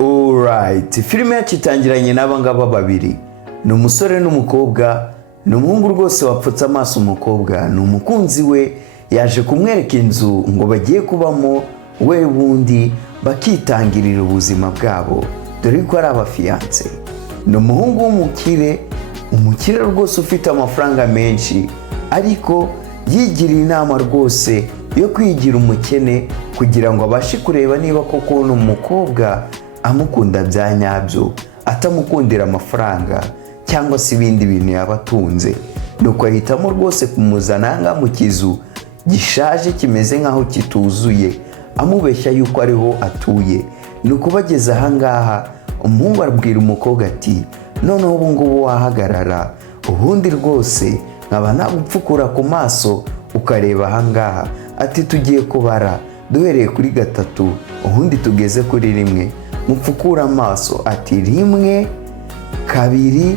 Alright, filime yacu itangiranye n'abangaba babiri. Ni umusore n'umukobwa, ni umuhungu rwose wapfutse amaso umukobwa, ni umukunzi we yaje kumwereka inzu ngo bagiye kubamo we bundi bakitangirira ubuzima bwabo dore ko ari abafiyanse. Ni umuhungu w'umukire, umukire rwose ufite amafaranga menshi, ariko yigiriye inama rwose yo kwigira umukene kugira ngo abashe kureba niba koko n'umukobwa amukunda bya nyabyo, atamukundira amafaranga cyangwa se ibindi bintu yabatunze. Nuko ahitamo rwose kumuzana mu kizu gishaje kimeze nkaho kituzuye, amubeshya yuko ariho atuye. Nuko bageze ahangaha, umuhungu arabwira umukobwa ati noneho ubu ngubu wahagarara, ubundi rwose nkaba nagupfukura ku maso ukareba ahangaha. Ati tugiye kubara duhereye kuri 3 ubundi tugeze kuri 1. Mupfukura amaso. Ati 1, 2,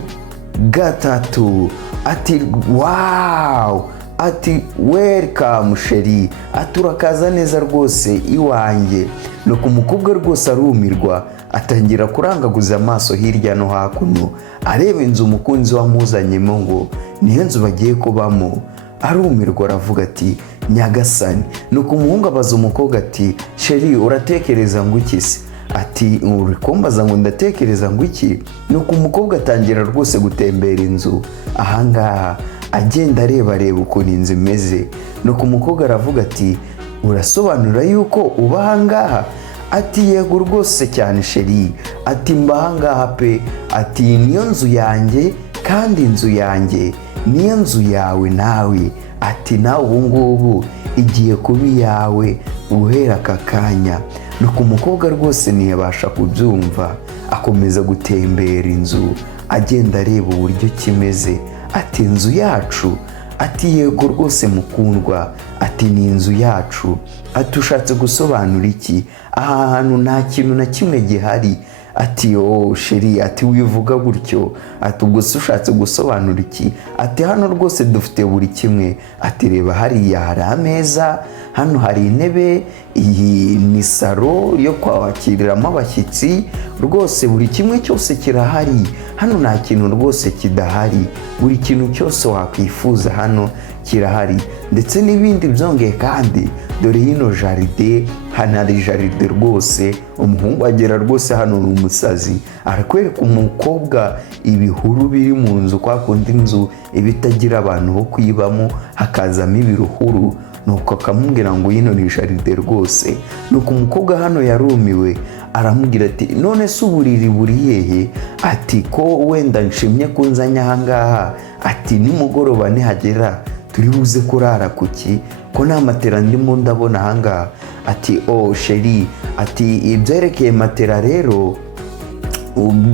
3. Ati wow. Ati welcome sheri. Ati urakaza neza rwose iwanjye. Nuko umukobwa rwose arumirwa, atangira kurangaguza amaso hirya no hakuno areba inzu umukunzi wamuzanyemo ngo niyo nzu bagiye kubamo. Arumirwa aravuga ati nyagasani. Nuko umuhungu abaza umukobwa ati sheri uratekereza ngo iki se? Ati uri kumbaza ngo ndatekereza ngo iki? Nuko umukobwa atangira rwose gutembera inzu ahangaha agenda areba ukuntu inzu imeze. Nuko umukobwa aravuga ati urasobanura yuko uba ahangaha? Ati yego rwose cyane sheri. Ati mba ahangaha pe. Ati niyo nzu yanjye kandi inzu yanjye niyo nzu yawe nawe. Ati nawe ubu ngubu igiye kuba iyawe guhera aka kanya. Nuko umukobwa rwose ntiyabasha kubyumva, akomeza gutembera inzu agenda areba uburyo kimeze. Ati inzu yacu? Ati yego rwose mukundwa. Ati ni inzu yacu. Ati ushatse gusobanura iki? Aha hantu nta kintu na kimwe gihari. Ati oh sheri. Ati wivuga gutyo. Ati ubwo se ushatse gusobanura iki? Ati hano rwose dufite buri kimwe. Ati reba hariya hari ameza, hano hari intebe, iyi ni saro yo kwakiriramo abashyitsi, rwose buri kimwe cyose kirahari. Hano nta kintu rwose kidahari, buri kintu cyose wakwifuza hano kirahari, ndetse n'ibindi byongeye kandi dore hino jaride, hano hari jaride rwose. Umuhungu agera rwose hano ni umusazi, arakwereka umukobwa ibihuru biri mu nzu, kwa kundi inzu ibitagira abantu bo kwibamo hakazamo ibiruhuru. Nuko akamubwira ngo hino ni jaride rwose. Nuko umukobwa hano yarumiwe aramubwira ati none se uburiri buri hehe? Ati ko wenda nshimye kunzanya ahangaha. Ati nimugoroba nihagera turi buze kurara kuki, ko nta matera ndimo ndabona ahangaha. Ati oh sheri. Ati ibyerekeye matera rero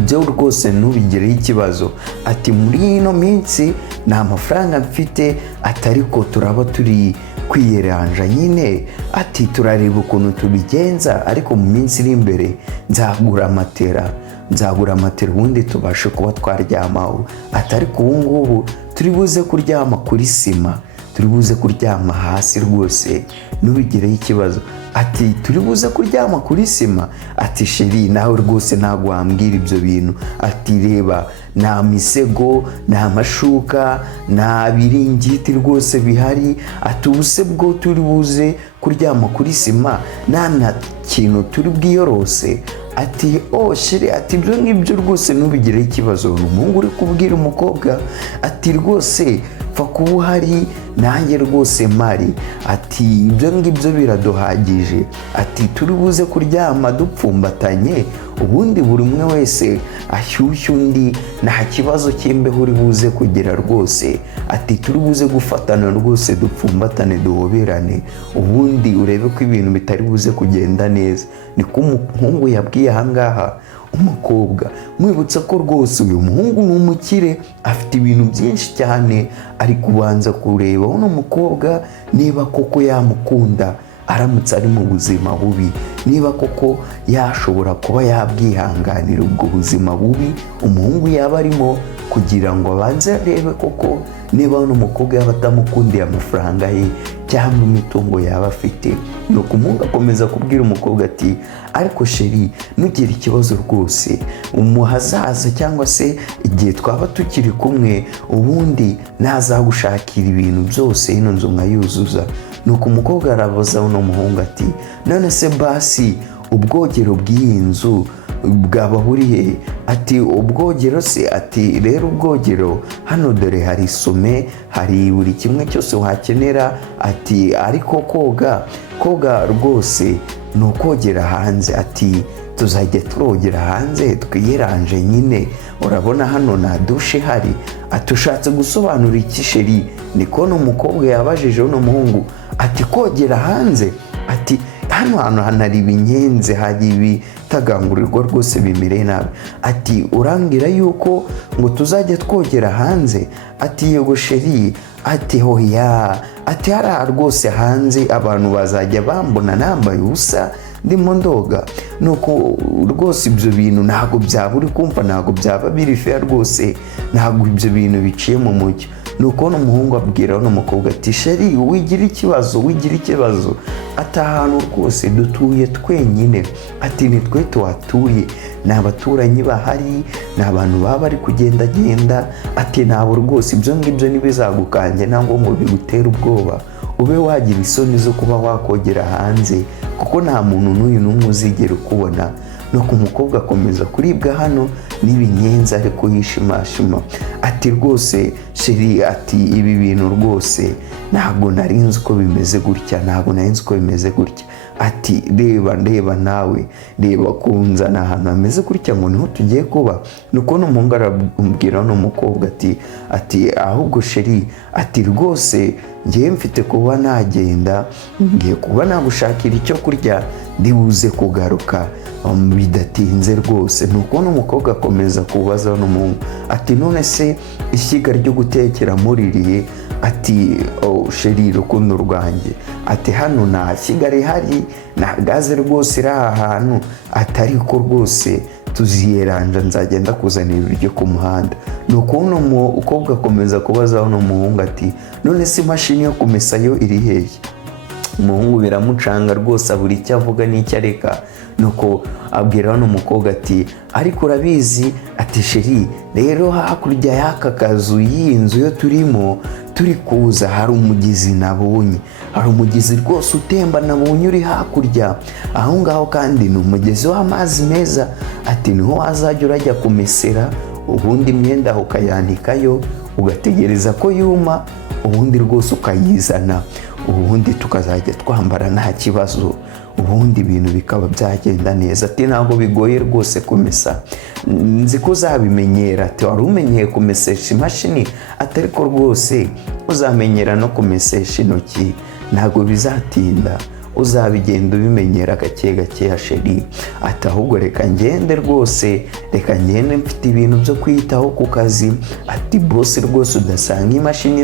byo rwose ntubigireho ikibazo. Ati muri ino minsi nta mafaranga mfite, atariko turaba turi kwiyeranja nyine. Ati turareba ukuntu tubigenza, ariko mu minsi iri imbere nzagura matera ubundi tubashe kuba twaryamaho. Ati ariko ubu ngubu turi buze kuryama kuri sima, turi buze kuryama hasi rwose ntubigireho ikibazo. Ati turi buze kuryama kuri sima? Ati sheri nawe rwose ntabwo wambwira ibyo bintu. Ati reba nta misego, nta mashuka, nta biringiti rwose bihari. Ati ubuse bwo turi buze kuryama kuri sima nta kintu turi bwiyorose. Ati oh sheri. Ati ibyo ngibyo rwose ntubigireho ikibazo. Umuhungu uri kubwira umukobwa ati rwose pfa kuba uhari nanjye rwose mari. Ati ibyo ngibyo biraduhagije. Ati turi buze kuryama dupfumbatanye, ubundi buri umwe wese ashyushye undi, nta kibazo cy'imbeho uri buze kugira rwose. Ati turi buze gufatana rwose dupfumbatane duhoberane, ubundi urebe ko ibintu bitari buze kugenda neza. Niko umuhungu yabwiye ahangaha umukobwa, mwibutsa ko rwose uyu muhungu ni umukire, afite ibintu byinshi cyane, ari kubanza kureba uno mukobwa niba koko yamukunda aramutse ari mu buzima bubi, niba koko yashobora kuba yabwihanganira ubwo buzima bubi umuhungu yaba arimo, kugira ngo abanze arebe koko niba uno mukobwa yaba atamukundiye amafaranga ye cyangwa imitungo yaba afite. nuko umuhungu akomeza kubwira umukobwa ati ariko sheri ntugire ikibazo rwose, hazaza cyangwa se igihe twaba tukiri kumwe ubundi nazagushakira ibintu byose ino nzu nkayuzuza. nuko umukobwa arabaza uno muhungu ati none se basi ubwogero bw'iyi nzu bwaba burihe? ati ubwogero se? ati rero ubwogero hano dore hari isume, hari buri kimwe cyose wakenera. ati ariko koga rwose ni ukogera hanze. ati tuzajya turogera hanze twiyeranje nyine, urabona hano nta dushe ihari. ati ushatse gusobanura iki sheri? niko umukobwa yabajije uno muhungu. ati kogera hanze? ati hano hantu hari ibinyenzi, hari ibitagangurirwa rwose bimereye nabi. ati urambwira yuko ngo tuzajya twogera hanze? ati yego sheri. ati hoya, ati hariya rwose hanze abantu bazajya bambona nambaye ubusa ndimo ndoga. nuko rwose ibyo bintu ntabwo byaba, uri kumva, ntabwo byaba biri fair rwose, ntabwo ibyo bintu biciye mu mucyo. nuko umuhungu abwira n'umukobwa ati sheri wigira ikibazo. ati ahantu rwose dutuye twenyine. ati ni twe tuhatuye, ni abaturanyi bahari, ni abantu baba bari kugendagenda. ati ntabwo rwose ibyo ngibyo ntibizagukange nangwa ngo bigutere ubwoba ube wagira isoni zo kuba wakogera hanze, kuko nta muntu n'uyu n'umwe uzigera ukubona. nuko umukobwa akomeza kuribwa hano n'ibinyenzi ariko yishimashima. ati rwose sheri, ati ibi bintu rwose ntabwo nari nzi ko bimeze gutya, ati reba nawe, reba kunzana ahantu hameze gutya ngo niho tugiye kuba. nuko umuhungu arabwira n'umukobwa ati ahubwo sheri, ati rwose ngiye mfite kuba nagenda, ngiye kuba nagushakira icyo kurya, ndibuze kugaruka bidatinze rwose. nuko umukobwa akomeza kubaza n'umuhungu ati none se ishyiga ryo gutekera muririye? ati sheri rukundo rwanjye, ati hano nta shyiga rihari, nta gaze rwose iri aha hantu. ati ariko rwose tuziyeranja, nzagenda kuzanira ibiryo ku muhanda. nuko umukobwa akomeza kubaza n'umuhungu ati none se imashini yo kumesa yo iri hehe? umuhungu biramucanga rwose, abura icyo avuga n'icyo areka. nuko abwira n'umukobwa ati ariko urabizi, ati sheri rero hakurya y'aka kazu y'iyi nzu yo turimo turi kuza hari umugezi nabonye, hari umugezi rwose utemba nabonye uri hakurya aho ngaho, kandi ni umugezi w'amazi meza. ati niho wazajya urajya kumesera, ubundi imyenda aho ukayanikayo ugategereza ko yuma, ubundi rwose ukayizana, ubundi tukazajya twambara nta kibazo, ubundi ibintu bikaba byagenda neza. ati ntabwo bigoye rwose kumesa, nzi ko uzabimenyera. ati wari umenyeye kumesesha imashini? ati ariko rwose uzamenyera no kumesesha intoki, ntabwo bizatinda, uzabigenda ubimenyera gake gake sheri. ati ahubwo reka ngende rwose, mfite ibintu byo kwitaho ku kazi. ati bose rwose udasanga imashini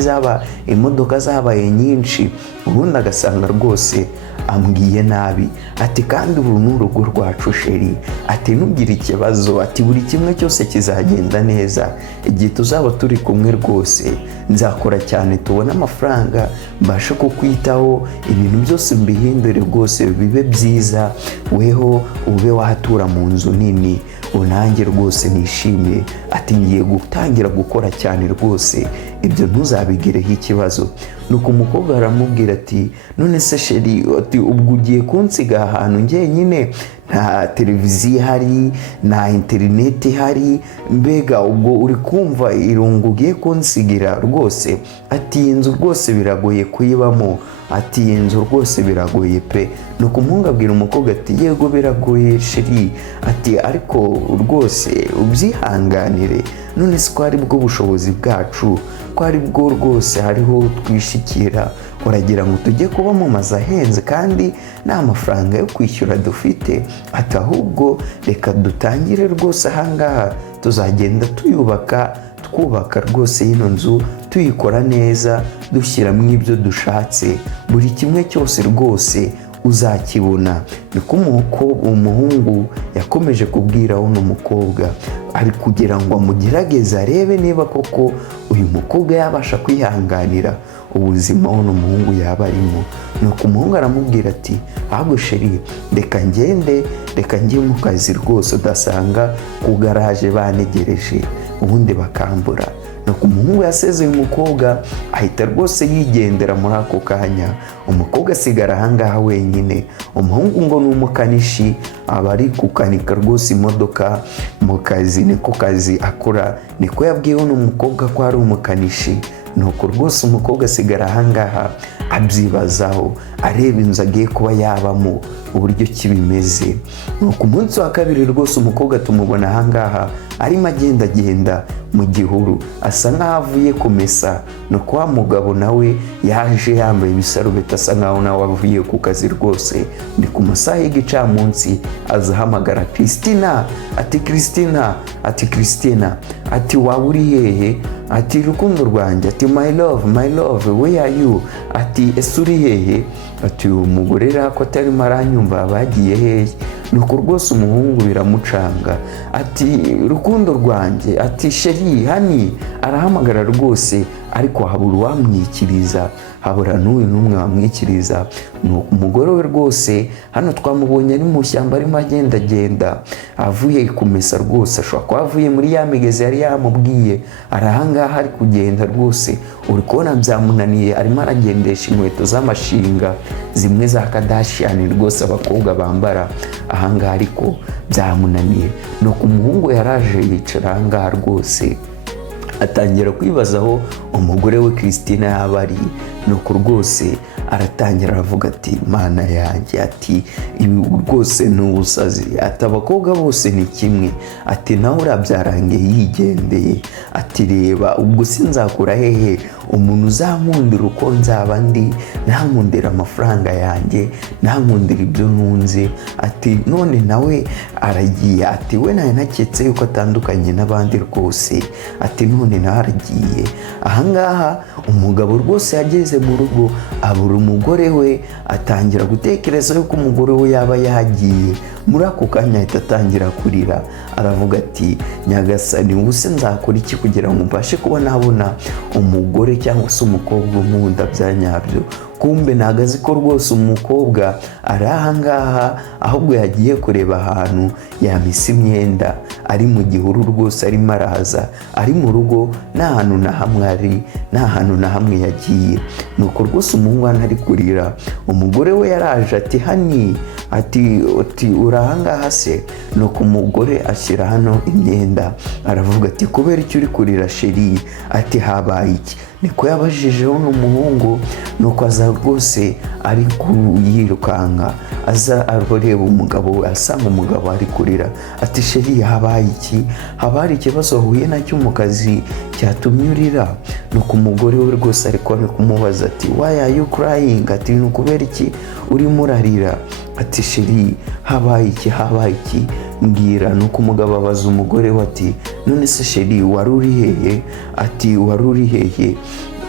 imodoka zabaye nyinshi, ubundi agasanga rwose ambwiye nabi. ati kandi uru ni urugo rwacu sheri, ati ntugire ikibazo, ati buri kimwe cyose kizagenda neza igihe tuzaba turi kumwe. rwose nzakora cyane tubone amafaranga mbashe kukwitaho, ibintu byose mbihindure rwose bibe byiza, weho ube wahatura mu nzu nini, unange rwose nishimiye. ati ngiye gutangira gukora cyane rwose, ibyo ntuzabigireho ikibazo. nuko umukobwa aramubwira ati none se sheri, ati ubwo ugiye kunsiga ahantu njyenyine, nta televiziyo ihari, nta interineti ihari, mbega ubwo uri kumva irungu ugiye kunsigira rwose? ati iyi nzu rwose biragoye kuyibamo, ati iyi nzu rwose biragoye pe. nuko umuhungu abwira umukobwa ati yego biragoye sheri, ati ariko rwose ubyihanganire, none se ko ari bwo bushobozi bwacu, ko ari bwo rwose hariho twishikira, uragira ngo tujye kuba mu mazu ahenze kandi nta mafaranga yo kwishyura dufite? ati ahubwo reka dutangire rwose ahangaha, tuzagenda twubaka rwose ino nzu, tuyikora neza, dushyiramo ibyo dushatse, buri kimwe cyose rwose uzakibona. niko umuhungu yakomeje kubwira uno mukobwa. ari kugira ngo amugerageze arebe niba koko uyu mukobwa yabasha kwihanganira ubuzima uno muhungu yaba arimo. nuko umuhungu aramubwira ati ahubwo sheri reka njye mu kazi rwose, udasanga ku garaje banegereje ubundi bakambura. nuko umuhungu yasezeye umukobwa ahita rwose yigendera muri ako kanya. umukobwa asigara ahangaha wenyine. umuhungu ngo ni umukanishi, aba ari gukanika rwose imodoka mu kazi, niko kazi akora, niko yabwiwe n'umukobwa ko ari umukanishi. nuko rwose umukobwa asigara ahangaha abyibazaho, areba inzu agiye kuba yabamo uburyo ki bimeze. nuko umunsi wa kabiri rwose umukobwa tumubona ahangaha arimo agenda mu gihuru, asa nk'aho avuye kumesa. nuko wa mugabo nawe yaje yambaye ibisarubeti asa nk'aho nawe avuye ku kazi rwose. ni ku masaha y'igicamunsi aza ahamagara Christina, ati Christina, ati waba uri hehe? ati rukundo rwanjye, ati my love where are you? ati ese uri hehe? ati umugore rako atarimo aranyumva, bagiye hehe? nuko rwose umuhungu biramucanga, ati rukundo rwanjye, ati sheri hani, arahamagara rwose ariko habura uwamwikiriza, habura n'uyu n'umwe wamwikiriza. umugore we rwose hano twamubonye ari mu shyamba arimo agenda avuye kumesa rwose, ashobora kuba avuye muri ya migezi yari yamubwiye, arahangaha ari kugenda rwose, uri kubona byamunaniye, arimo aragendesha inkweto z'amashinga zimwe za Kardashian rwose abakobwa bambara ahangaha, ariko byamunaniye. nuko umuhungu yaraje yicara ahangaha rwose atangira kwibaza aho umugore we Christina yaba ari. nuko rwose aratangira aravuga ati mana yanjye, ati ibi rwose ni ubusazi, ati abakobwa bose ni kimwe, ati nawe urabyarange yigendeye, ati reba ubwo sinzakura hehe umuntu uzankundira uko nzaba ndi, ntankundira amafaranga yanjye, ntankundira ibyo ntunze. ati none nawe aragiye, ati we nawe naketse yuko atandukanye n'abandi rwose, ati none nawe aragiye. ahangaha umugabo rwose yageze mu rugo abura umugore we, atangira gutekereza yuko umugore we yaba yagiye. muri ako kanya ahita atangira kurira, aravuga ati nyagasani ubuse nzakora iki kugira ngo mbashe kuba nabona umugore cyangwa se umukobwa unkunda bya nyabyo. kumbe ntago azi ko rwose umukobwa ari ahangaha, ahubwo yagiye kureba ahantu yamesa imyenda, ari mu gihuru rwose arimo araza, ari mu rugo nta hantu na hamwe ari, nta hantu na hamwe yagiye. nuko rwose umuhungu ari kurira, umugore we yaraje ati hani, ati urahangaha se? nuko umugore ashyira hano imyenda, aravuga ati kubera icyo uri kurira sheri? ati habaye iki? niko yabajijeho n'umuhungu. nuko aza rwose ari kuyirukanka, aza areba umugabo we, asanga umugabo ari kurira, ati sheri habaye iki? haba hari ikibazo wahuye nacyo mu kazi cyatumye urira? nuko umugore we rwose ariko ari kumubaza ati why are you crying? ati ni kubera iki urimo urarira? ati sheri habaye iki mbwira. nuko umugabo abaza umugore we ati none se sheri wari uri hehe? ati wari uri hehe?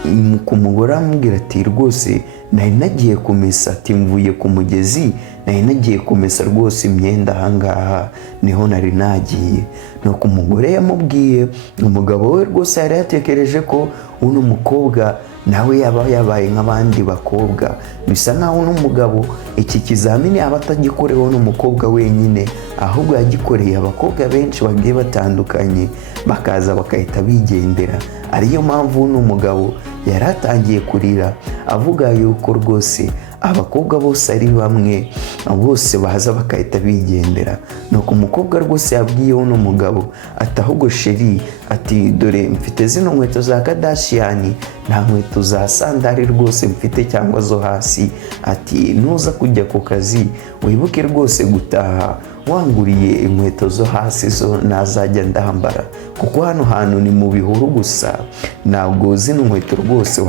nuko umugore amubwira ati rwose nari nagiye kumesa, ati mvuye ku mugezi nari nagiye kumesa rwose imyenda ahangaha niho nari nagiye. nuko umugore yamubwiye, umugabo we rwose yari yatekereje ko uno mukobwa nawe yaba yabaye nk'abandi bakobwa, bisa nkaho uno mugabo iki kizamini aba atagikorewe n'umukobwa wenyine, ahubwo yagikoreye abakobwa benshi bagiye batandukanye, bakaza bakahita bigendera. ariyo mpamvu uno mugabo yari atangiye kurira avuga yuko rwose abakobwa bose ari bamwe, bose baza bakahita bigendera. nuko umukobwa rwose yabwiye uno mugabo ati ahubwo sheri, ati dore mfite zino nkweto za Kardashian, nta nkweto za sandari rwose mfite cyangwa zo hasi, ati nuza kujya ku kazi wibuke rwose gutaha wanguriye inkweto zo hasi zo nazajya ndambara, kuko hano hantu ni mu bihuru gusa, ntabwo zino nkweto rwose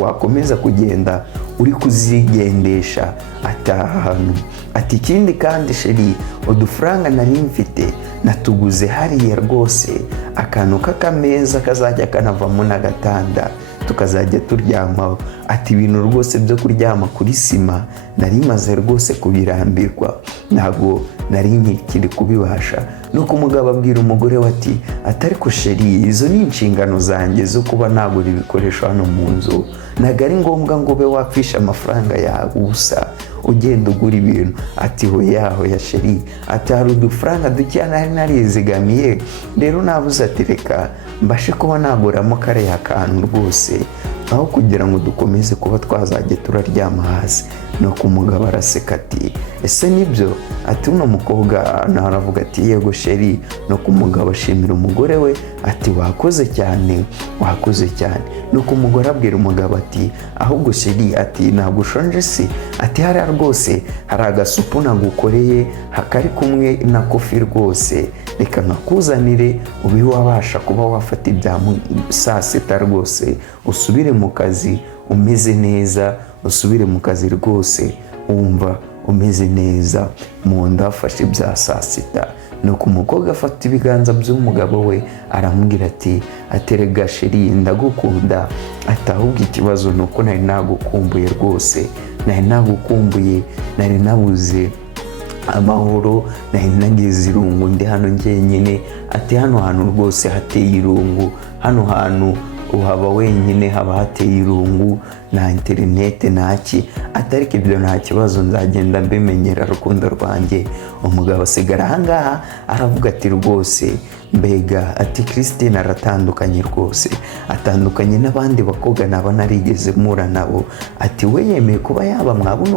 wakomeza kugenda uri kuzigendesha atahantu. ati ikindi kandi sheri, udufaranga nari mfite natuguze hariya rwose akantu k'akameza kazajya kanavamo n'agatanda, tukazajya turyamaho. Ati ibintu rwose byo kuryama kuri sima nari maze rwose kubirambirwa, ntabwo nari nkikiri kubibasha. Nuko umugabo abwira umugore we ati ariko sheri, izo ni inshingano zanjye zo kuba nagura ibikoresho hano mu nzu, ntabwo ari ngombwa ngo ube wapfisha amafaranga yawe ubusa ugenda ugura ibintu. Ati hoya sheri, ati hari udufaranga dukeya nari narizigamiye, rero nabuze ati reka mbashe kuba naguramo kariya kantu rwose, aho kugira ngo dukomeze kuba twazajya turaryama hasi. Nuko umugabo araseka ati ese nibyo? Ati uno mukobwa nawe aravuga ati yego sheri. Nuko umugabo ashimira umugore we ati wakoze cyane, wakoze cyane. Nuko umugore abwira umugabo ati ahubwo sheri, ati ntabwo ushonje se? Ati hariya rwose hari agasupu nagukoreye hakari kumwe na kofi rwose, reka nkakuzanire ubi wabasha kuba wafata ibya saa sita rwose, usubire mu kazi umeze neza, usubire mu kazi rwose wumva umeze neza, mu nda hafashe ibya saa sita. Nuko umukobwa afata ibiganza by'umugabo we aramubwira ati rega sheri ndagukunda, ati ahubwo ikibazo ni uko nari nagukumbuye rwose, nari nagukumbuye, nari nabuze amahoro, nari nagize irungu ndi hano njyenyine. Ati hano hantu rwose hateye irungu, hano hantu uhaba wenyine haba hateye irungu, na interinete ntaki. Ariko ibyo nta kibazo, nzagenda mbimenyera rukundo rwanjye. Umugabo asigara ahangaha aravuga ati rwose mbega, ati Christine aratandukanye rwose, atandukanye n'abandi bakobwa naba narigeze mpura nabo. Ati we yemeye kuba yaba mwabona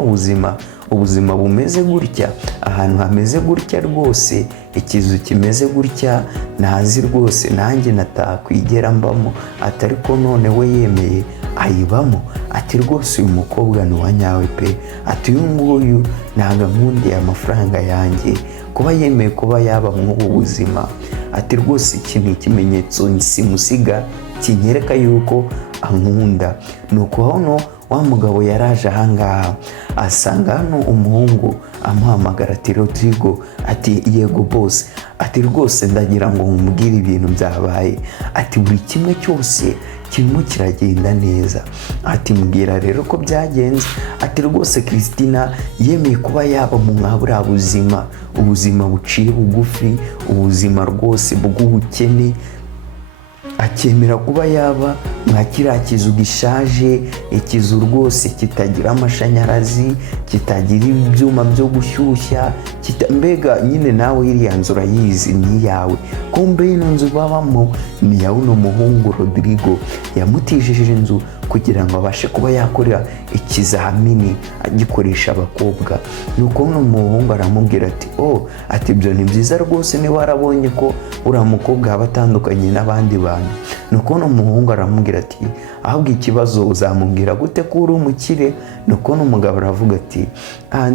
ubuzima bumeze gutya, ahantu hameze gutya rwose, ikizu kimeze gutya ntazi rwose nanjye natakwigera mbamo. Ati ariko none we yemeye ayibamo. Ati rwose uyu mukobwa ni uwa nyawe pe. Ati uyu nguyu ntabwo nkundiye amafaranga yanjye kuba yemeye kuba yaba mw'ubu buzima. Ati rwose iki ni ikimenyetso simusiga kinyereka yuko ankunda. Nuko hano wa mugabo yaraje ahangaha asanga hano umuhungu amuhamagara ati Rodrigo, ati yego boss, ati rwose ndagira ngo nkubwire ibintu byabaye. Ati buri kimwe cyose kirimo kiragenda neza. Ati mbwira rero ko byagenze. Ati rwose Christina yemeye kuba yaba mu mwabura ubuzima buciye bugufi, ubuzima rwose bw'ubukene. Akemera kuba yaba nka kiriya kizu gishaje, ikizu rwose kitagira amashanyarazi, kitagira ibyuma byo gushyushya, mbega nyine nawe iriya nzu urayizi ni iyawe. Kumbe ino nzu babamo ni iya uno muhungu Rodrigo, yamutijije inzu kugira ngo abashe kuba yakorera ikizamini agikoresha abakobwa. Nuko uno muhungu aramubwira ati ati ibyo ni byiza rwose niba warabonye ko uriya mukobwa aba atandukanye n'abandi bantu. Nuko uno muhungu aramubwira ati ahubwo ikibazo uzamubwira gute ko uri umukire? Nuko uno mugabo aravuga ati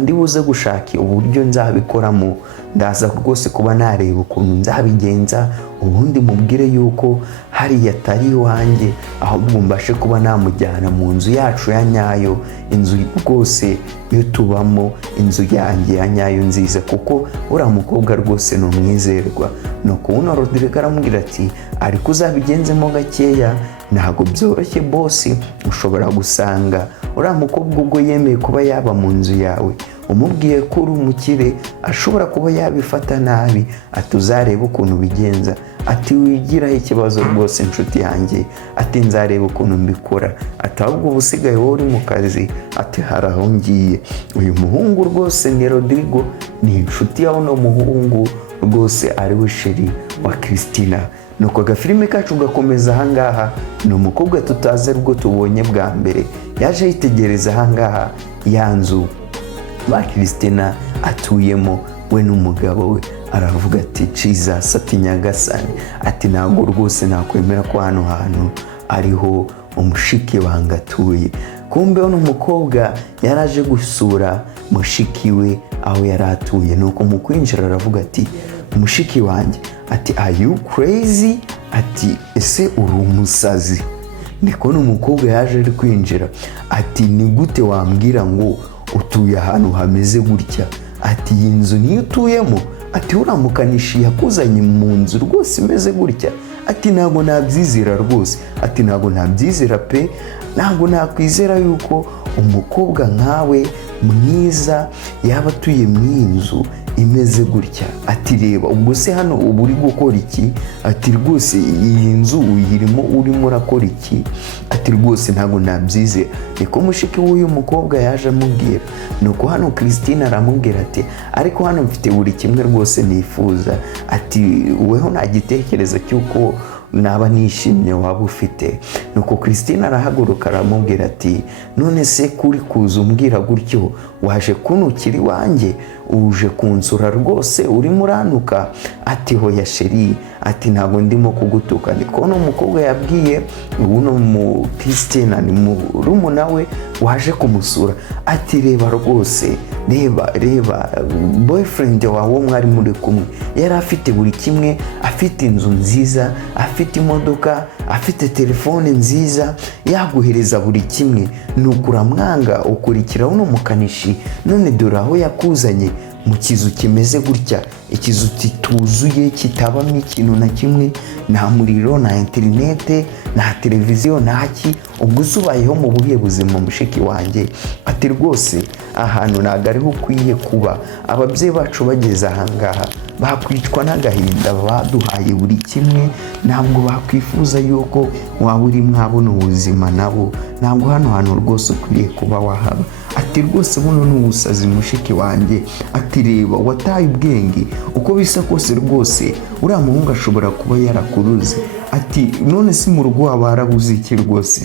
ndi buze gushaka uburyo nzabikoramo, ndaza rwose kuba nareba ukuntu nzabigenza, ubundi mubwire yuko hariya atari iwanjye, ahubwo mbashe kuba namujyana mu nzu yacu ya nyayo, inzu rwose iyo tubamo, inzu yanjye ya nyayo nziza, kuko uriya mukobwa rwose ni umwizerwa. Nuko uno Rodrigo aramubwira ati ariko uzabigenzemo gakeya, ntabwo byoroshye boss, ushobora gusanga uriya mukobwa ubwo yemeye kuba yaba mu nzu yawe, umubwiye ko uri umukire, ashobora kuba yabifata nabi. Ati uzarebe ukuntu bigenza. Ati wigiraho ikibazo rwose inshuti yanjye, ati nzareba ukuntu mbikora. Ati ahubwo uba usigaye wowe uri mu kazi, ati hari aho ngiye. Uyu muhungu rwose ni Rodrigo, ni inshuti ya uno muhungu rwose ari we sheri wa Christina. Nuko agafilime kacu gakomeza ahangaha. Ni umukobwa tutazi aribwo tubonye bwa mbere, yaje yitegereza ahangaha ya nzu ba Christina atuyemo we n'umugabo we. Aravuga ati Jesus, ati nyagasani, ati ntabwo rwose nakwemera ko hano hantu ariho umushiki wanjye atuye. Kumbe uno mukobwa yaraje gusura mushiki we aho yari atuye. Nuko mu kwinjira aravuga ati mushiki wanjye, ati are you crazy? Ati ese uri umusazi? Niko n'umukobwa yaje ari kwinjira. Ati ni gute wambwira ngo utuye ahantu hameze gutya? Ati iyi nzu niyo utuyemo? ati uramukanishi yakuzanye mu nzu rwose imeze gutya, ati ntabwo nabyizera rwose, ati ntabwo nabyizera pe, ntabwo nakwizera yuko umukobwa nkawe mwiza yaba atuye mu iyi nzu imeze gutya. Ati reba ubwo se hano ubu uri gukora iki? Ati rwose iyi nzu uyirimo urimo urakora iki? Ati rwose ntabwo nabyizera. Niko mushiki w'uyu mukobwa yaje amubwira. Nuko hano Christine aramubwira ati ariko hano mfite buri kimwe rwose nifuza. Ati weho nta gitekerezo cy'uko naba nishimye waba ufite. Nuko Christine arahaguruka aramubwira ati none se kuri kuza umbwira gutyo waje kunukira iwanjye, uje kunsura rwose urimo uranuka? Ati hoya sheri, ati ntabwo ndimo kugutuka. Niko n'umukobwa yabwiye uno mu Christine ni murumuna we waje kumusura. Ati reba rwose, reba boyfriend wawe mwari muri kumwe yari afite buri kimwe, afite inzu nziza, afite imodoka, afite telefone nziza, yaguhereza buri kimwe, nuko uramwanga ukurikira uno mukanishi. None dore aho yakuzanye mu kizu kimeze gutya, ikizu kituzuye kitabamo ikintu na kimwe, nta muriro, nta interinete, nta televiziyo, ntaki. ubwo usubayeho mu buhe buzima mushiki wanjye? Ati rwose ahantu ntabwo ariho ukwiye kuba. Ababyeyi bacu bageze ahangaha bakwicwa n'agahinda, baduhaye buri kimwe, ntabwo bakwifuza yuko waba uri mwabona ubuzima nabo. Ntabwo hano hantu rwose ukwiye kuba wahaba. Ati rwose buno ni ubusazi mushiki wanjye. Ati reba wataye ubwenge, uko bisa kose rwose uriya muhungu ashobora kuba yarakuruze. Ati none si mu rugo waba harabuze iki rwose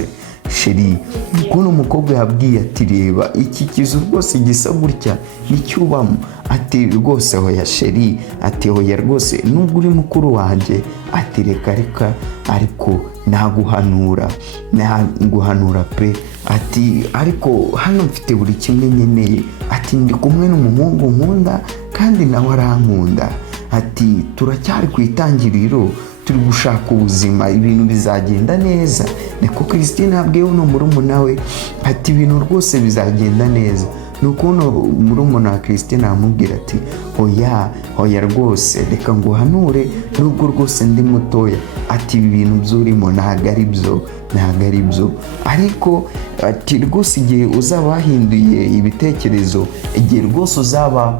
sheri? Ukuntu umukobwa yabwiye ati reba iki kizu rwose gisa gutya nicyubamo. Ati rwose hoya sheri, ati hoya rwose nubwo uri mukuru wanjye. Ati reka ariko naguhanura pe. Ati ariko hano mfite buri kimwe nkeneye. Ati ndi kumwe n'umuhungu nkunda kandi nawe arankunda. Ati turacyari ku itangiriro, turi gushaka ubuzima, ibintu bizagenda neza. Niko Christine abwiye uno murumuna we ati ibintu rwose bizagenda neza. Nuko uno murumuna wa Christine amubwira ati hoya rwose reka nguhanure nubwo rwose ndi mutoya. Ati ibi bintu byurimo ntabwo ari byo. Ariko ati rwose igihe uzaba wahinduye ibitekerezo, igihe rwose uzaba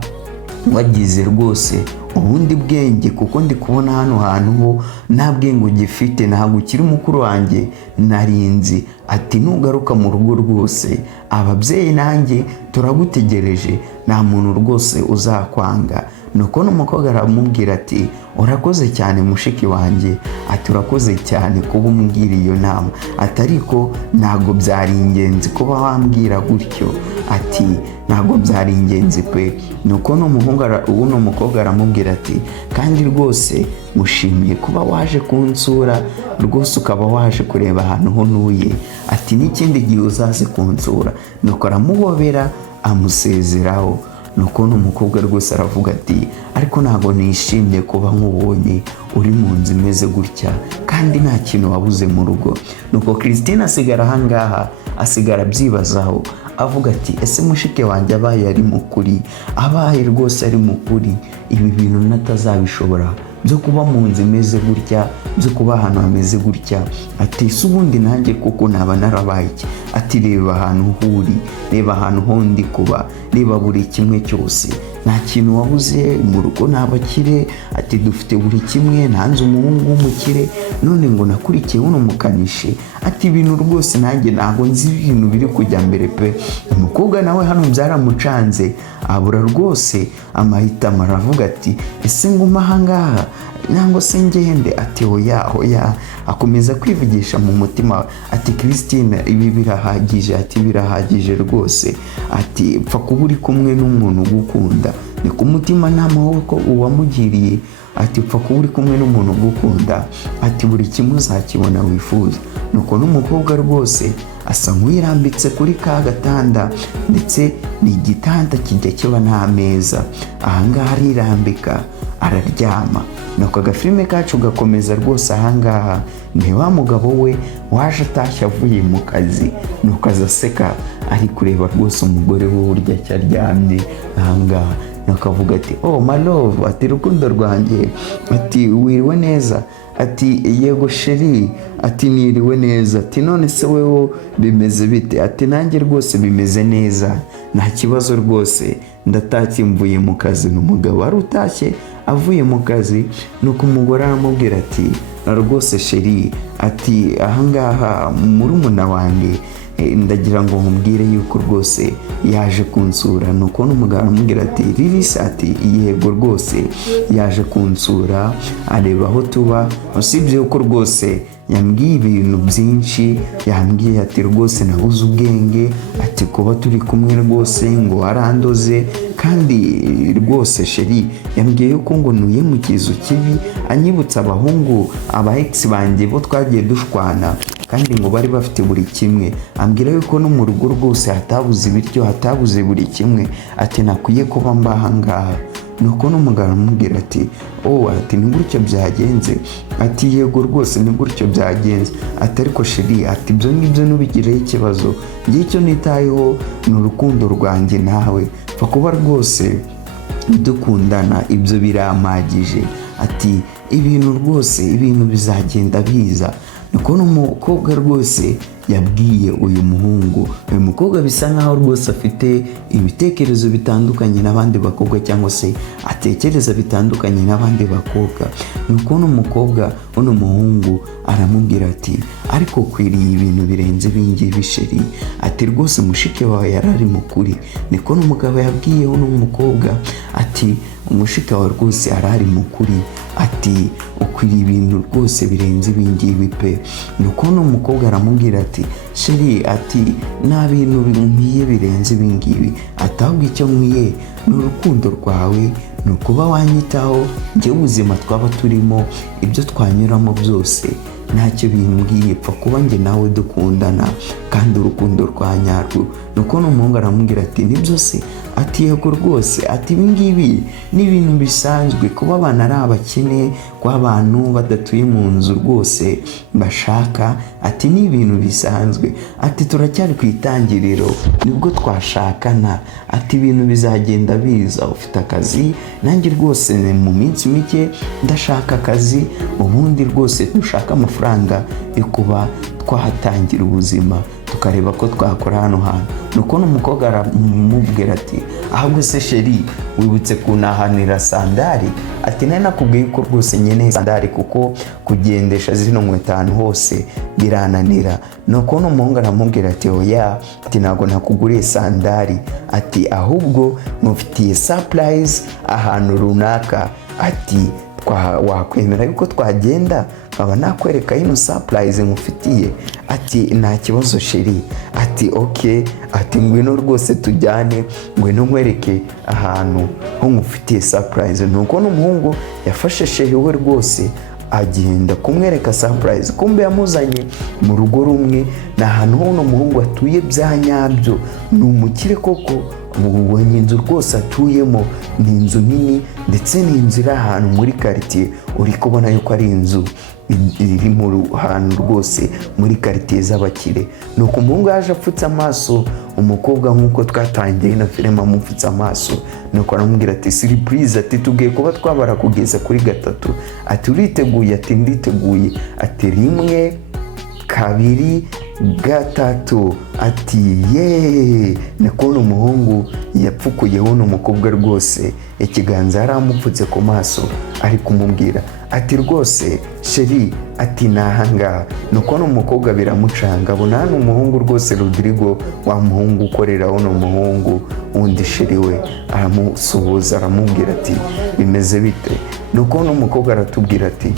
wagize rwose ubundi bwenge, kuko ndi kubona hano hantu ho nta bwenge ugifite, ntabwo ukiri mukuru wanjye narinzi. Ati nugaruka mu rugo rwose ababyeyi nanjye turagutegereje, nta muntu rwose uzakwanga. Nuko n'umukobwa aramubwira ati urakoze cyane mushiki wanjye. Ati urakoze cyane kuba umbwira iyo nama. Ati ariko ntabwo byari ingenzi kuba wambwira gutyo. Ati ntabwo byari ingenzi pe. Nuko uno mukobwa aramubwira ati kandi rwose mushimiye kuba waje kunsura rwose, ukaba waje kureba ahantu ho ntuye. Ati n'ikindi gihe uzaze kunsura. Nuko aramuhobera amusezeraho. Nuko n'umukobwa rwose aravuga ati ariko ntabwo nishimye kuba nkubonye uri mu nzu imeze gutya kandi nta kintu wabuze mu rugo. Nuko Christine asigara ahangaha, asigara abyibazaho avuga ati ese mushike wanjye abaye ari mukuri, abaye rwose ari mukuri, ibi bintu natazabishobora byo kuba mu nzu imeze gutya, byo kuba ahantu hameze gutya. Ati si ubundi nanjye kuko naba narabaye iki? Ati reba ahantu huri, reba ahantu ho ndi kuba, reba buri kimwe cyose, nta kintu wabuze mu rugo, nta bakire. Ati dufite buri kimwe, ntanze umuhungu w'umukire, none ngo nakurikiye uno mukanishi. Ati ibintu rwose nanjye ntabwo nzi ibintu biri kujya mbere pe. Umukobwa nawe hano byaramucanze, abura rwose amahitamo, aravuga ati ese nguma ahangaha nangwa se ngende? Ati hoya. Akomeza kwivugisha mu mutima ati Christine ibi birahagije. Ati birahagije rwose. Ati pfa kuba uri kumwe n'umuntu ugukunda, ni ku mutima nama wowe ko uwamugiriye. Ati pfa kuba uri kumwe n'umuntu ugukunda, ati buri kimwe uzakibona wifuza. Nuko n'umukobwa rwose asa nk'uwirambitse kuri ka gatanda, ndetse ni igitanda kijya kiba nta meza. Ahangaha arirambika araryama. nuko agafilime kacu gakomeza rwose. Ahangaha ni wa mugabo we waje atashye avuye mu kazi, nuko aza aseka ari kureba rwose umugore we urya cyaryamye ahangaha. nuko avuga ati oh my love, ati rukundo rwanjye, ati wiriwe neza, ati yego sheri, ati niriwe neza, ati none se wewe bimeze bite, ati nanjye rwose bimeze neza nta kibazo rwose, ndatashye mvuye mu kazi. n'umugabo wari utashye avuye mu kazi, nuko umugore aramubwira ati rwose sheri, ati ahangaha murumuna wanjye ndagira ngo nkubwire yuko rwose yaje kunsura. nuko n'umugabo aramubwira ati ririsi, ati yego rwose yaje kunsura areba aho tuba, usibye yuko rwose yambwiye ibintu byinshi, yambwiye ati rwose nabuze ubwenge, ati kuba turi kumwe rwose ngo warandoze, kandi rwose sheri yambwiye yuko ngo ntuye mu kizu kibi, anyibutsa abahungu aba ex banjye bo twagiye dushwana kandi ngo bari bafite buri kimwe, ambwira yuko no mu rugo rwose hatabuze ibiryo, hatabuze buri kimwe, ati nakwiye kuba mbahangaha. nuko n'umugabo aramubwira ati oh, ati ni gutyo byagenze, ati yego rwose ni gutyo byagenze, ati ariko sheri, ati ibyo ngibyo nubigireho ikibazo, njye icyo nitayeho ni urukundo rwanjye nawe, pfa kuba rwose dukundana ibyo birampagije, ati ibintu rwose ibintu bizagenda biza. nuko n'umukobwa rwose yabwiye uyu muhungu, uyu mukobwa bisa nkaho rwose afite ibitekerezo bitandukanye n'abandi bakobwa, cyangwa se atekereza bitandukanye n'abandi bakobwa. nuko n'umukobwa uno muhungu aramubwira ati ariko kwiriye ibintu birenze ibingibi sheri, ati rwose mushike wawe yarari mukuri. niko n'umugabo yabwiye uno mukobwa ati umushike wawe rwose yarari mukuri, ati ukwiriye ibintu rwose birenze ibingibi pe. nuko n'umukobwa aramubwira ati sheri, ati nta bintu nkwiye birenze ibingibi, ati ahubwo icyo nkwiye ni urukundo rwawe, ni ukuba wanyitaho, njye ubuzima twaba turimo, ibyo twanyuramo byose ntacyo bimbwiye, pfa kuba njye nawe dukundana kandi urukundo rwa nyarwo. nuko n'umuhungu aramubwira ati nibyo se, ati yego rwose, ati ibingibi ni ibintu bisanzwe, kuba abana ari abakene, kuba abantu badatuye mu nzu rwose bashaka, ati ni ibintu bisanzwe, ati turacyari ku itangiriro nibwo twashakana, ati ibintu bizagenda biza, ufite akazi, nanjye rwose mu minsi mike ndashaka akazi, ubundi rwose dushaka amafaranga yo kuba twahatangira ubuzima, tukareba ko twakora hano hantu. nuko n'umukobwa aramubwira ati ahubwo se sheri, wibutse kunahanira sandari, ati nari nakubwiye ko rwose nkeneye sandari kuko kugendesha zino nkweto ahantu hose birananira. nuko n'umuhungu aramubwira ati oya, ati ntabwo nakuguriye sandari, ati ahubwo nkufitiye surprise ahantu runaka, ati wakwemera yuko twagenda nkaba nakwereka ino surprise nkufitiye. ati nta kibazo sheri, ati okay, ati ngwino rwose tujyane, ngwino nkwereke ahantu ho nkufitiye surprise. nuko n'umuhungu yafashe sheri we rwose agenda kumwereka surprise, kumbe yamuzanye mu rugo rumwe, ni ahantu ho uno muhungu atuye bya nyabyo, ni umukire koko. ubonye inzu rwose atuyemo ni inzu nini, ndetse ni inzu iri ahantu muri quartier, uri kubona yuko ari inzu iri mu hantu rwose muri quartier z'abakire. nuko umuhungu yaje apfutse amaso umukobwa nk'uko twatangiye ino filime amupfutse amaso. nuko aramubwira ati surprise, ati tugiye kuba twabara kugeza kuri 3, ati uriteguye, ati nditeguye, ati 1 2 3, ati yeee. niko n'umuhungu yapfukuye uno mukobwa rwose ikiganza yaramupfutse ku maso, ari kumubwira ati rwose sheri, ati nahangaha. nuko n'umukobwa biramucanga, abona hano umuhungu rwose Rodrigo, wa muhungu ukorera uno muhungu undi sheri we, aramusuhuza aramubwira ati bimeze bite. nuko n'umukobwa aratubwira ati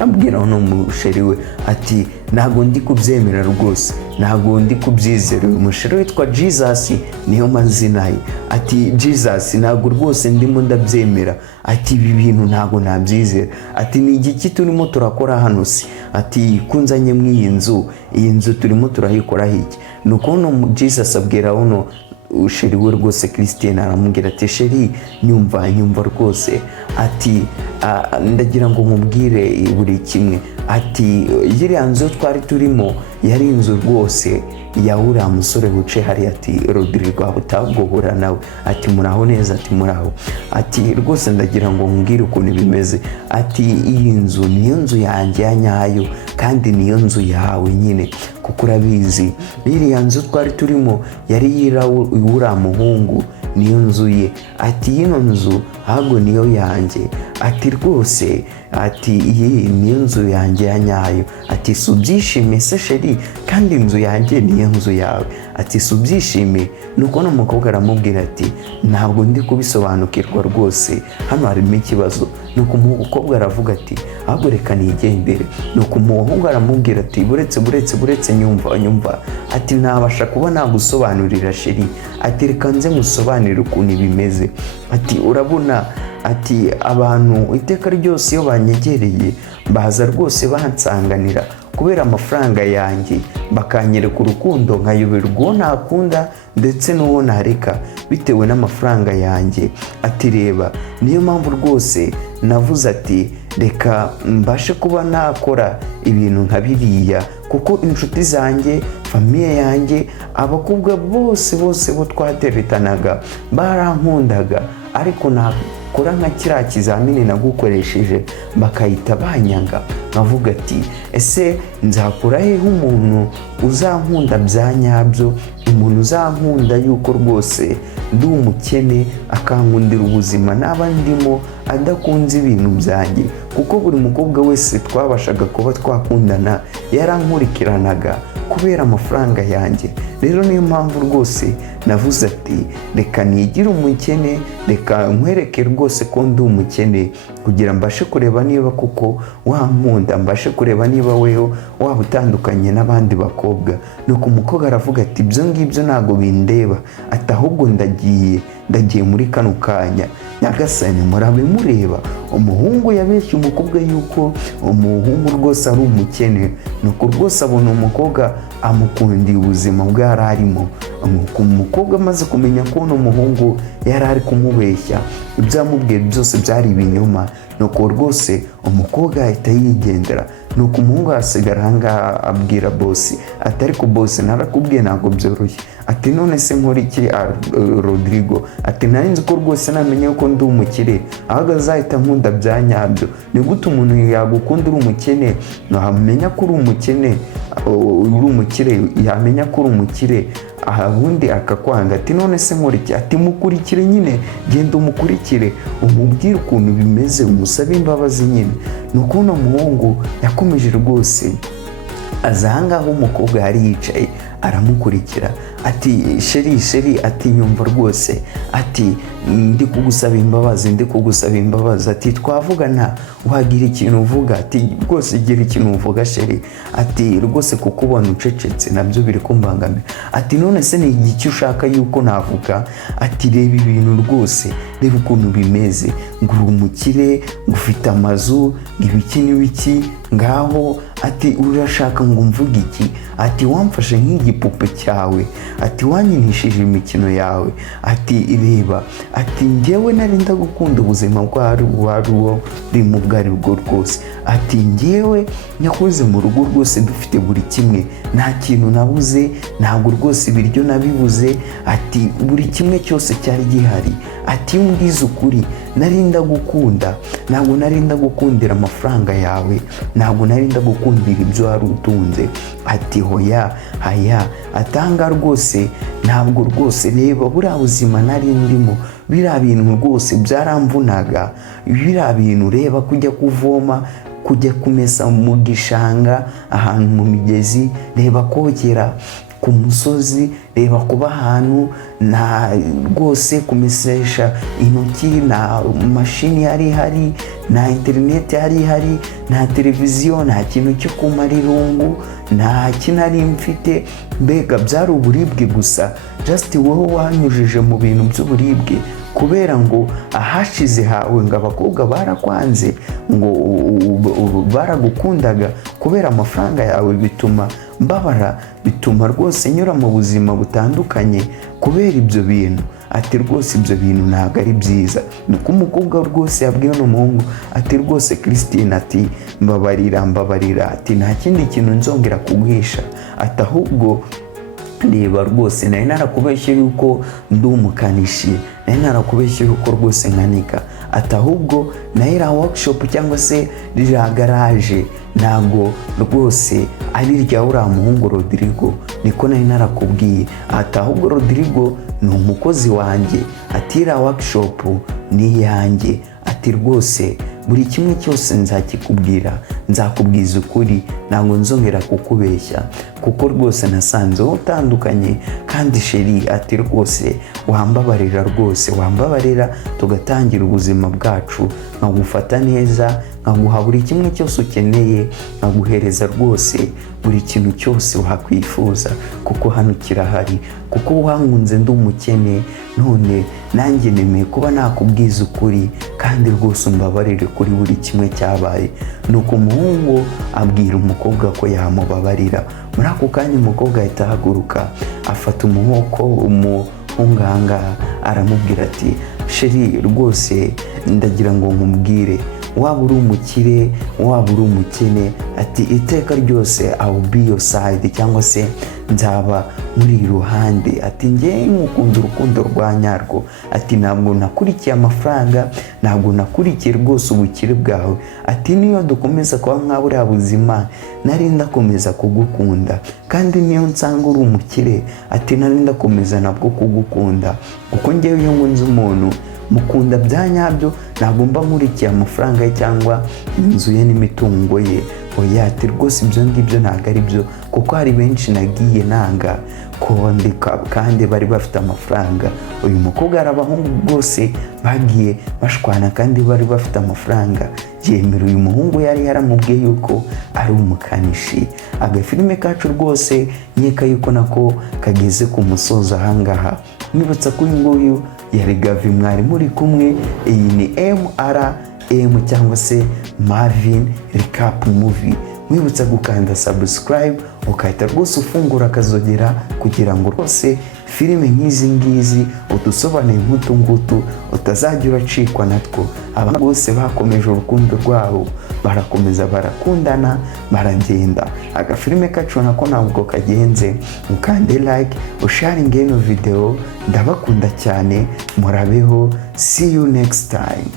abwira uno musheri we ati ntago ndi kubyemera rwose, ntago ndi kubyizera. uyu musheri witwa Jesus niyo mazina ye, ati Jesus ntago rwose ndimo ndabyemera, ati ibi bintu ntago nabyizera, ati ni igiki turimo turakora hano se, ati kunzanye mw'iyi nzu, iyi nzu turimo turayikora hiki. nuko uno Jesus abwira uno sheri we rwose Christine aramubwira ati sheri nyumva rwose ati ndagira ngo nkubwire buri kimwe, ati iriya nzu twari turimo yari inzu rwose ya uriya musore wicaye hariya, ati Rodrigo utaguhura nawe, ati muraho neza, ati muraho, ati rwose ndagira ngo nkubwire ukuntu bimeze, ati iyi nzu niyo nzu yanjye ya nyayo kandi niyo nzu yawe nyine, kuko urabizi iriya nzu twari turimo yari uriya muhungu niyo nzu ye, ati yino nzu ahubwo niyo yanjye, ati rwose ati iyi niyo nzu yanjye ya nyayo, ati subyishime se sheri kandi inzu yanjye niyo nzu yawe, ati subyishime. Nuko n'umukobwa aramubwira ati ntabwo ndi kubisobanukirwa rwose, hano harimo ikibazo. Nuko umukobwa aravuga ati ahubwo reka nigendere. Nuko umuhungu aramubwira ati buretse nyumva, ati ntabasha kuba nagusobanurira sheri, ati reka nze musobanurire ukuntu bimeze, ati urabona ati abantu iteka ryose iyo banyegereye baza rwose bansanganira kubera amafaranga yanjye, bakanyereka urukundo nkayoberwa uwo nakunda ndetse n'uwo nareka bitewe n'amafaranga yanjye, ati reba niyo mpamvu rwose navuze ati reka mbashe kuba nakora ibintu nka biriya, kuko inshuti zanjye, famiye yanjye, abakobwa bose bo twateretanaga barankundaga, ariko nakora nka kiriya kizamini nagukoresheje bakahita banyanga. nkavuga ati ese nzakura hehe umuntu uzankunda bya nyabyo, umuntu uzankunda yuko rwose ndi umukene akankundira ubuzima naba ndimo adakunze ibintu byanjye, kuko buri mukobwa wese twabashaga kuba twakundana yarankurikiranaga kubera amafaranga yanjye. Rero niyo mpamvu rwose navuze ati reka nigire umukene, reka nkwereke rwose ko ndi umukene kugira mbashe kureba niba kuko wankunda, mbashe kureba niba weho waba utandukanye n'abandi bakobwa. Nuko umukobwa aravuga ati ibyo ngibyo ntabwo bindeba, ati ahubwo ndagiye muri kano kanya, nyagasani murabe mureba umuhungu yabeshye umukobwa yuko umuhungu rwose ari umukene. Nuko rwose abona umukobwa amukundiye ubuzima bwari arimo. Umukobwa amaze kumenya ko uno muhungu yari ari kumubeshya, ibyo yamubwiye byose byari ibinyoma. Nuko rwose umukobwa ahita yigendera. Nuko umuhungu asigara ahangaha abwira bosi ati ariko bosi narakubwiye ntabwo byoroshye, ati none se nkora iki Rodrigo, ati nari nzi ko rwose namenye ko ndi umukire ahubwo azahita nkunda bya nyabyo. Ni gute umuntu yagukunda uri umukene, ntamenya ko uri umukene uri umukire, yamenya ko uri umukire ubundi akakwanga? Ati none se nkora iki, ati mukurikire nyine, genda umukurikire umubwire ukuntu bimeze, umusabe imbabazi nyine. Nuko uno muhungu yakomeje rwose aza ahangaha umukobwa yari yicaye aramukurikira, ati sheri ati nyumva rwose, ati ndi kugusaba imbabazi, ati twavugana wagira ikintu uvuga, ati rwose gira ikintu uvuga sheri, ati rwose kukubona ucecetse nabyo biri kumbangamira, ati none se ni iki ushaka yuko navuga, ati reba ibintu rwose, reba ukuntu bimeze, ngura umukire, ngufite amazu, ibiki n'ibiki ngaho, ati urashaka ngo mvuge iki, ati wamfashe nk'igipupe cyawe, ati wanyinishije imikino yawe, ati reba, ati njyewe nari ndagukunda ubuzima bwari uwo urimo bwari bwo rwose, ati njyewe nyakoze mu rugo rwose dufite buri kimwe, nta kintu nabuze, ntabwo rwose ibiryo nabibuze, ati buri kimwe cyose cyari gihari, ati mbwiza ukuri nari ndagukunda, ntabwo nari ndagukundira amafaranga yawe, ntabwo nari ndagukundira ibyo wari utunze, ati hoya atanga rwose ntabwo rwose, reba buriya buzima nari ndimo, biriya bintu rwose byaramvunaga, biriya bintu reba kujya kuvoma, kujya kumesa mu gishanga ahantu mu migezi, reba kogera ku musozi, reba kuba ahantu nta rwose kumesesha intoki, nta mashini yari ihari, nta interineti yari ihari, nta televiziyo, nta kintu cyo kumara irungu, nta kinari mfite, mbega byari uburibwe gusa. Just wowe wanyujije mu bintu by'uburibwe kubera ngo ahashize hawe ngo abakobwa barakwanze, ngo baragukundaga kubera amafaranga yawe, bituma mbabara bituma rwose nyura mu buzima butandukanye kubera ibyo bintu. Ati rwose ibyo bintu ntabwo ari byiza. Niko umukobwa rwose yabwiye n'umuhungu ati rwose Christine ati mbabarira ati nta kindi kintu nzongera kuguhisha, ati ahubwo reba rwose nari narakubeshye yuko ndi umukanishi, nari narakubeshye yuko rwose nkanika, ati ahubwo na iriya workshop cyangwa se ririya garage ntabwo rwose ari irya uriya muhungu Rodrigo, niko nari narakubwiye, ati ahubwo Rodrigo ni umukozi wanjye, ati iriya workshop ni iyanjye, ati rwose buri kimwe cyose nzakikubwira, nzakubwiza ukuri, ntabwo nzongera kukubeshya kuko rwose nasanze utandukanye kandi sheri, ati rwose wambabarira rwose wambabarira tugatangira ubuzima bwacu, nkagufata neza, nkaguha buri kimwe cyose ukeneye, nkaguhereza rwose buri kintu cyose wakwifuza kuko hano kirahari, kuko wankunze ndi umukene, none nanjye nemeye kuba nakubwiza ukuri kandi rwose umbabarire kuri buri kimwe cyabaye. Nuko umuhungu abwira umukobwa ko yamubabarira. Muri ako kanya umukobwa ahita ahaguruka afata umuhungu ahangaha aramubwira ati sheri rwose ndagira ngo nkubwire, waba uri umukire waba uri umukene, ati iteka ryose I will be your side, cyangwa se nzaba muri iruhande, ati njye nkukunda urukundo rwa nyarwo, ati ntabwo nakurikiye amafaranga, ntabwo nakurikiye rwose ubukire bwawe, ati niyo dukomeza kuba nka buriya buzima nari ndakomeza kugukunda, kandi niyo nsanga uri umukire, ati nari ndakomeza nabwo kugukunda, kuko njyewe iyo nkunze umuntu mukunda bya nyabyo, ntabwo mba nkurikiye amafaranga ye cyangwa inzu ye n'imitungo ye. Oya, ati rwose ibyo ngibyo ntabwo ari byo, kuko hari benshi nagiye nanga kondeka kandi bari bafite amafaranga. Uyu mukobwa hari abahungu rwose bagiye bashwana kandi bari bafite amafaranga, yemera uyu muhungu yari yaramubwiye yuko ari umukanishi. Agafilime kacu rwose nkeka yuko nako kageze ku musozo ahangaha. Nibutsa ko uyu nguyu yari Gavi mwari muri kumwe, iyi ni MRM cyangwa se Marvin Recap Movie. Mwibutsa gukanda subscribe ukahita rwose ufungura akazogera kugira ngo rwose filime nk'izi ngizi udusobanure nk'utu ngutu utazajya uracikwa natwo. Abantu bose bakomeje urukundo rwabo, barakomeza barakundana baragenda. Agafilime kacu nako ntabwo kagenze, mukande like usharinge ino video. Ndabakunda cyane, murabeho, see you next time.